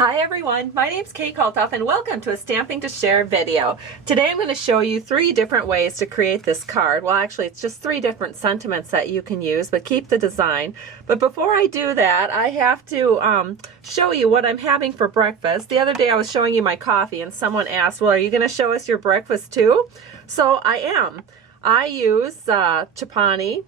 Hi everyone, my name's Kate Kalthoff and welcome to a Stamping to Share video. Today I'm going to show you 3 different ways to create this card. Well, actually it's just 3 different sentiments that you can use, but keep the design. But before I do that, I have to show you what I'm having for breakfast. The other day I was showing you my coffee and someone asked, well, are you going to show us your breakfast too? So I am. I use chapani,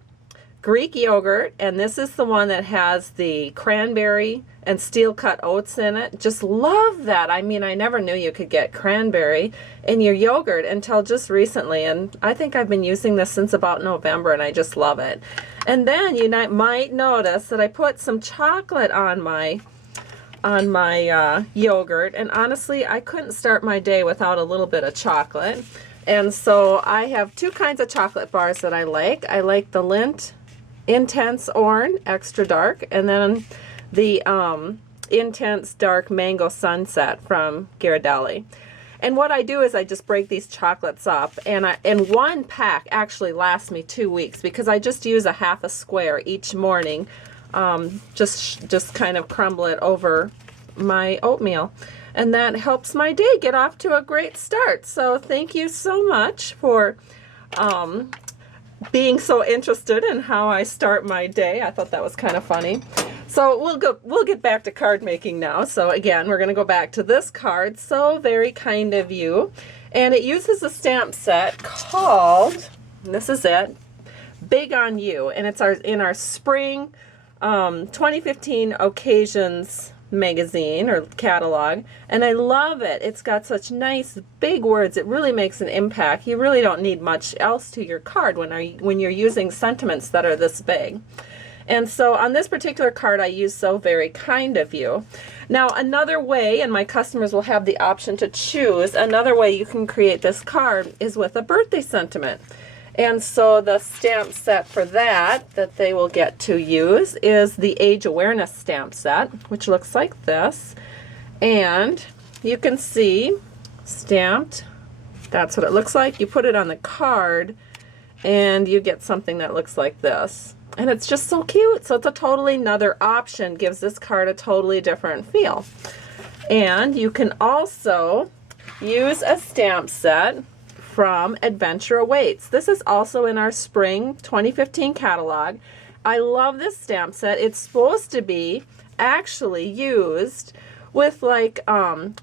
Greek yogurt, and this is the one that has the cranberry and steel cut oats in it. Just love that. I mean, I never knew you could get cranberry in your yogurt until just recently, and I think I've been using this since about November, and I just love it. And then you might notice that I put some chocolate on my yogurt, and honestly, I couldn't start my day without a little bit of chocolate. And so I have 2 kinds of chocolate bars that I like. I like the Lindt Intense Orange Extra Dark, and then the Intense Dark Mango Sunset from Ghirardelli. And what I do is I just break these chocolates up, and one pack actually lasts me 2 weeks because I just use a half a square each morning. Just kind of crumble it over my oatmeal, and that helps my day get off to a great start. So thank you so much for being so interested in how I start my day. I thought that was kind of funny. So we'll get back to card making now. So again, we're going to go back to this card, So Very Kind of You. And it uses a stamp set called, this is it, Big on You. And it's in our spring 2015 Occasions magazine or catalog, and I love it. It's got such nice big words. It really makes an impact. You really don't need much else to your card when you're using sentiments that are this big. And so on this particular card I use So Very Kind of You. Now another way, and my customers will have the option to choose, another way you can create this card is with a birthday sentiment. And so the stamp set for that they will get to use is the Age Awareness stamp set, which looks like this. And you can see stamped, that's what it looks like. You put it on the card and you get something that looks like this. And it's just so cute. So it's a totally another option, gives this card a totally different feel. And you can also use a stamp set from Adventure Awaits. This is also in our spring 2015 catalog. I love this stamp set. It's supposed to be actually used with like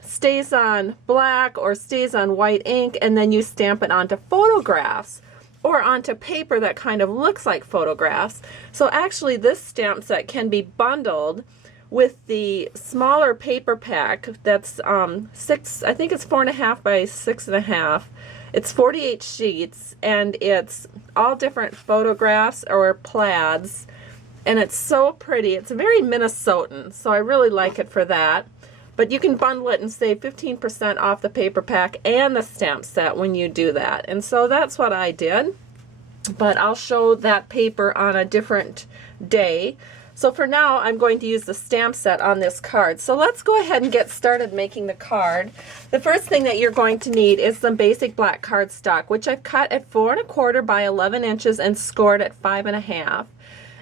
stays on black or stays on white ink, and then you stamp it onto photographs or onto paper that kind of looks like photographs. So actually this stamp set can be bundled with the smaller paper pack that's I think it's 4.5 by 6.5. It's 48 sheets, and it's all different photographs or plaids, and it's so pretty. It's very Minnesotan, so I really like it for that. But you can bundle it and save 15% off the paper pack and the stamp set when you do that. And so that's what I did, but I'll show that paper on a different day. So for now, I'm going to use the stamp set on this card. So let's go ahead and get started making the card. The first thing that you're going to need is some basic black cardstock, which I've cut at 4 1/4 by 11 inches and scored at 5 1/2.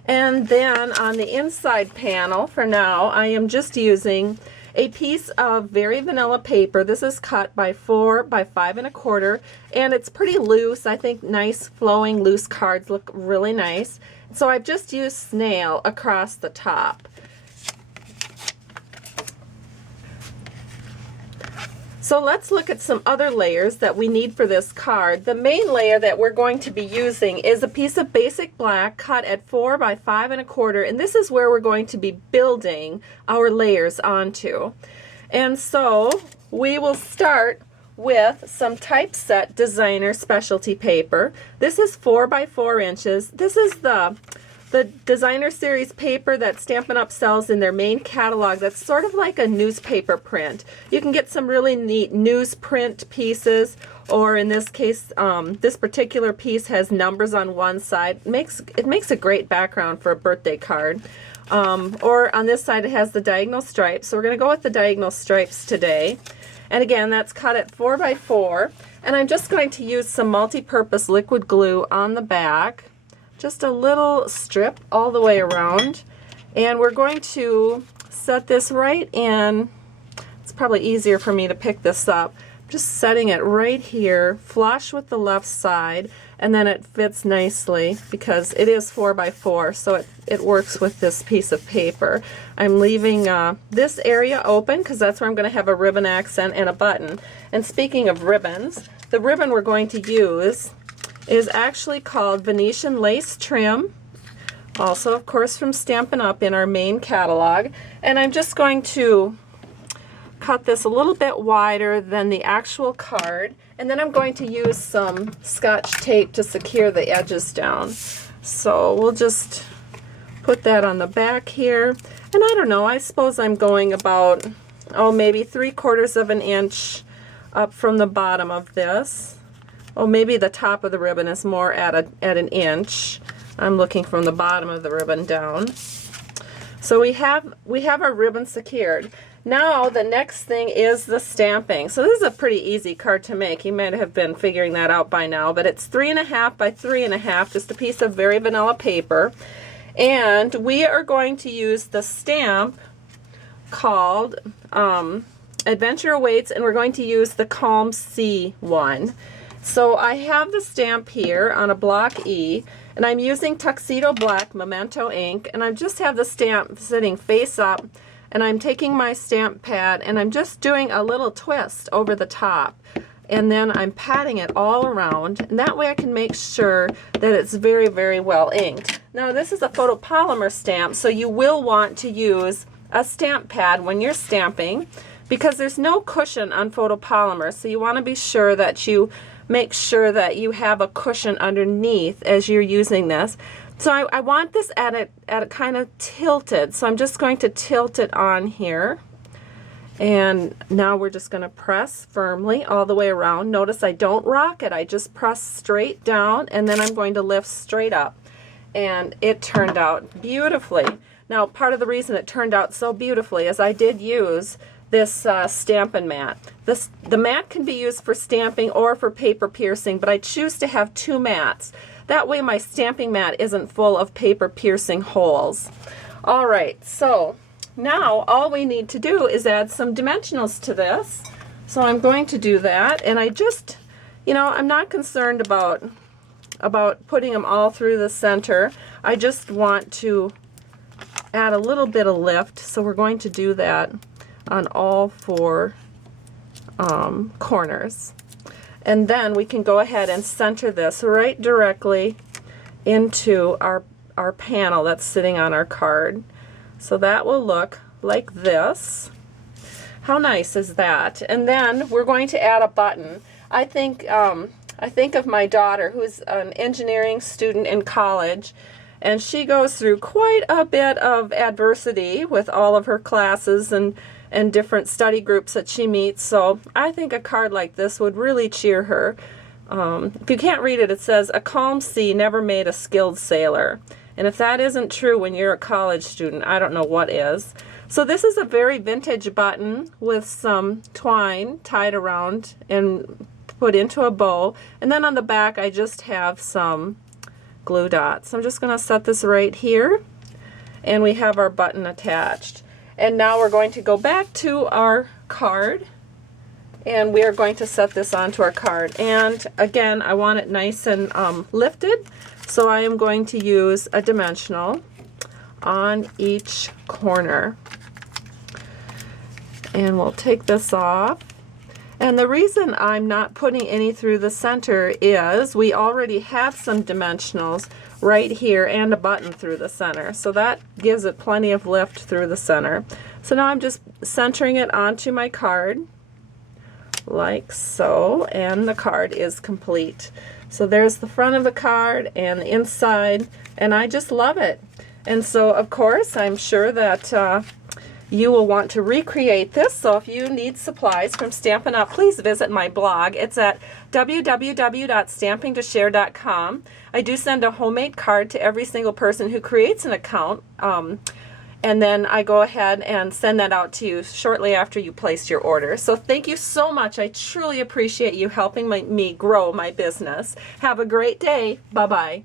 And then on the inside panel, for now, I am just using a piece of very vanilla paper. This is cut by 4 by 5 1/4, and it's pretty loose. I think nice flowing loose cards look really nice. So I've just used snail across the top. So let's look at some other layers that we need for this card. The main layer that we're going to be using is a piece of basic black cut at 4 by 5 1/4, and this is where we're going to be building our layers onto. And so we will start with some typeset designer specialty paper. This is 4 by 4 inches. This is the designer series paper that Stampin' Up! Sells in their main catalog. That's sort of like a newspaper print. You can get some really neat newsprint pieces, or in this case, this particular piece has numbers on one side. It makes a great background for a birthday card. Or on this side it has the diagonal stripes. So we're going to go with the diagonal stripes today. And again, that's cut at 4 by 4. And I'm just going to use some multi-purpose liquid glue on the back. Just a little strip all the way around. And we're going to set this right in probably easier for me to pick this up. Just setting it right here, flush with the left side, and then it fits nicely because it is 4x4, so it works with this piece of paper. I'm leaving this area open because that's where I'm going to have a ribbon accent and a button. And speaking of ribbons, the ribbon we're going to use is actually called Venetian Lace Trim. Also, of course, from Stampin' Up! In our main catalog. And I'm just going to cut this a little bit wider than the actual card, and then I'm going to use some Scotch tape to secure the edges down. So we'll just put that on the back here, and I don't know, I suppose I'm going about, oh, maybe 3/4 of an inch up from the bottom of this. Oh, maybe the top of the ribbon is more at an inch. I'm looking from the bottom of the ribbon down. So we have our ribbon secured. Now the next thing is the stamping. So this is a pretty easy card to make. You might have been figuring that out by now, but it's 3.5 by 3.5, just a piece of very vanilla paper. And we are going to use the stamp called Adventure Awaits, and we're going to use the Calm Sea one. So I have the stamp here on a block E, and I'm using Tuxedo Black Memento ink, and I just have the stamp sitting face up, and I'm taking my stamp pad and I'm just doing a little twist over the top, and then I'm patting it all around, and that way I can make sure that it's very, very well inked. Now this is a photopolymer stamp, so you will want to use a stamp pad when you're stamping because there's no cushion on photopolymer, so you want to be sure that you make sure that you have a cushion underneath as you're using this. So I want this at a kind of tilted, so I'm just going to tilt it on here. And now we're just going to press firmly all the way around. Notice I don't rock it, I just press straight down, and then I'm going to lift straight up. And it turned out beautifully. Now part of the reason it turned out so beautifully is I did use this Stampin' mat. The mat can be used for stamping or for paper piercing, but I choose to have two mats. That way my stamping mat isn't full of paper piercing holes. Alright, so now all we need to do is add some dimensionals to this. So I'm going to do that, and I just, you know, I'm not concerned about putting them all through the center. I just want to add a little bit of lift, so we're going to do that on all four corners. And then we can go ahead and center this right directly into our panel that's sitting on our card. So that will look like this. How nice is that? And then we're going to add a button. I think of my daughter, who's an engineering student in college, and she goes through quite a bit of adversity with all of her classes and different study groups that she meets. So I think a card like this would really cheer her. If you can't read it, it says, "A calm sea never made a skilled sailor." And if that isn't true when you're a college student, I don't know what is. So this is a very vintage button with some twine tied around and put into a bow. And then on the back I just have some glue dots. I'm just going to set this right here, and we have our button attached. And now we're going to go back to our card, and we are going to set this onto our card. And again, I want it nice and lifted, so I am going to use a dimensional on each corner. And we'll take this off. And the reason I'm not putting any through the center is we already have some dimensionals right here and a button through the center, so that gives it plenty of lift through the center. So now I'm just centering it onto my card like so, and the card is complete. So there's the front of the card and the inside, and I just love it. And so of course I'm sure that you will want to recreate this, so if you need supplies from Stampin' Up!, please visit my blog. It's at www.stampingtoshare.com. I do send a homemade card to every single person who creates an account, and then I go ahead and send that out to you shortly after you place your order. So thank you so much. I truly appreciate you helping me grow my business. Have a great day. Bye-bye.